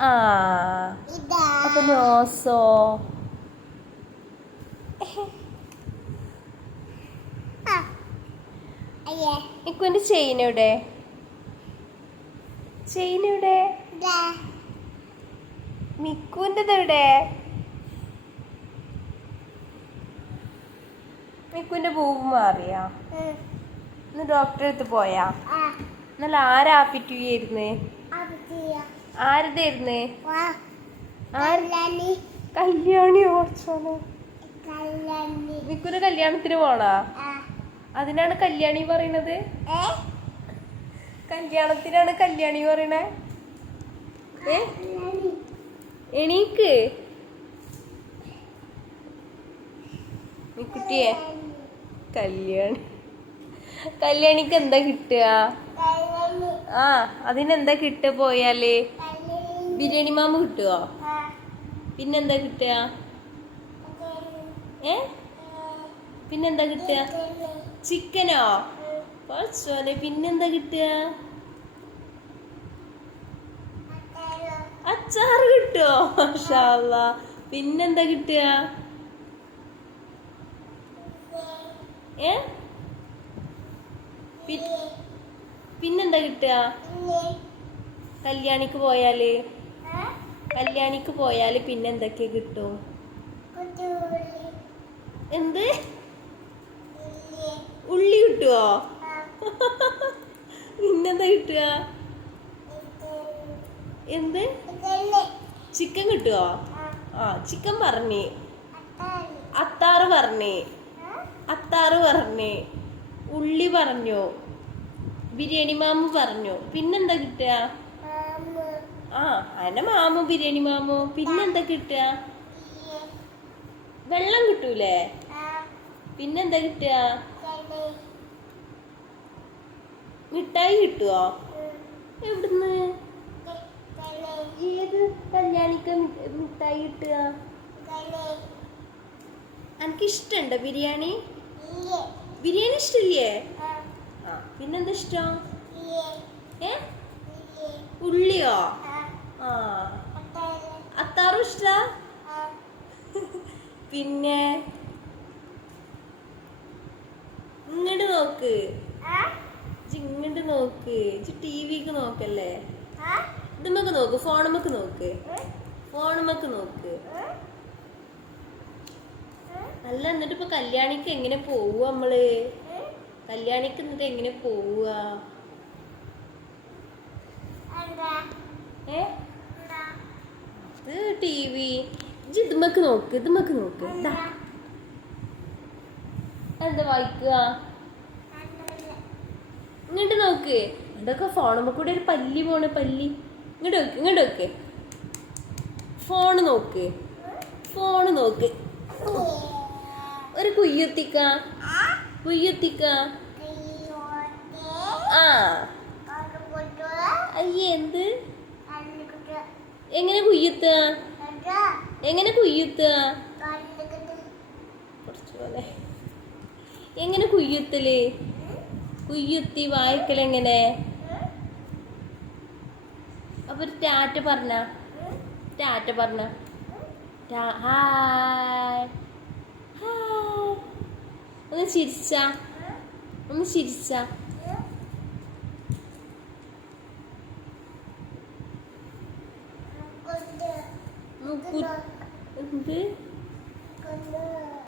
ആ അപ്പൊ നോസോ മിക്കുവിന്റെ ചെയിനെവിടെ മിക്കുവിൻ്റെതെവിടെ മിക്കുവിന്റെ പൂവ് മാറിയാ ഇന്ന് ഡോക്ടറെ അടുത്ത് പോയാ എന്നല്ല ആരാ ആപ്പിറ്റുയായിരുന്നേ ആരുതായിരുന്നേ കല്യാണി ഓർച്ചോനെ മിക്കുന്റെ കല്യാണത്തിന് പോണാ അതിനാണ് കല്യാണി പറയണത് കല്യാണത്തിനാണ് കല്യാണി പറയണേ എണീക്ക് മിക്കുട്ടിയെ കല്യാണിക്ക് എന്താ കിട്ടുക ആ അതിനെന്താ കിട്ടുക പോയാല് ബിരിയാണി മാമ കിട്ടുവോ പിന്നെന്താ കിട്ടുക പിന്നെന്താ കിട്ടുക ചിക്കനോ കുറച്ചോനെ പിന്നെന്താ കിട്ടുക അച്ചാറ് കിട്ടുവോ മാഷാ അല്ലാ പിന്നെന്താ കിട്ടുക പിന്നെന്താ കിട്ടുക കല്യാണിക്ക് പോയാല് പിന്നെന്തൊക്കെ കിട്ടും എന്ത് ഉള്ളി കിട്ടുവോ പിന്നെന്താ കിട്ടുക എന്ത് ചിക്കൻ കിട്ടുവോ ആ ചിക്കൻ പറഞ്ഞേ അത്താറ് പറഞ്ഞേ ഉള്ളി പറഞ്ഞു ബിരിയാണി മാമു പറഞ്ഞു പിന്നെന്താ കിട്ടുക ആ അന്റെ മാമു ബിരിയാണി മാമു പിന്നെന്താ കിട്ടുക വെള്ളം കിട്ടൂലേ പിന്നെന്താ കിട്ടുക മിഠായി കിട്ടുവോ എവിടുന്ന് ഏത് കല്യാണിക്ക് മിഠായി കിട്ടുക എനിക്കിഷ്ടണ്ടോ ബിരിയാണി ഇഷ്ടല്ലേ ആ പിന്നെന്താ ഇഷ്ടം ഉള്ളിയോ ആ അത്താറും ഇഷ്ട പിന്നെ ഇങ്ങോട്ട് നോക്ക് ടിവിക്ക് നോക്കല്ലേ ഇതുമ്മക്ക് നോക്ക് ഫോണുമ്മക്ക് നോക്ക് അല്ല എന്നിട്ട് ഇപ്പൊ കല്യാണിക്ക് എങ്ങനെ പോവുക നമ്മള് കല്യാണിക്ക് എന്നിട്ട് എങ്ങനെ പോവുക ഇത് ടി വി ഇതുമ്മക്ക് നോക്ക് എന്താ വായിക്കുക ഇങ്ങോട്ട് നോക്ക് ഇതൊക്കെ ഫോണുമ്മ കൂടെ ഒരു പല്ലി പോണ പല്ലി ഇങ്ങോട്ട് നോക്ക് ഫോണ് നോക്ക് ഒരു കുയ്യുത്തിക്ക ആ അയ്യേ എന്ത് എങ്ങനെ കുയ്യുത്തുക കുറച്ചുപോലെ എങ്ങനെ കുയ്യുത്തി വായിക്കലെങ്ങനെ അപ്പൊ ഒരു ടാറ്റ പറഞ്ഞ ഹായ് ഒന്ന് ചിരിച്ച എന്ത്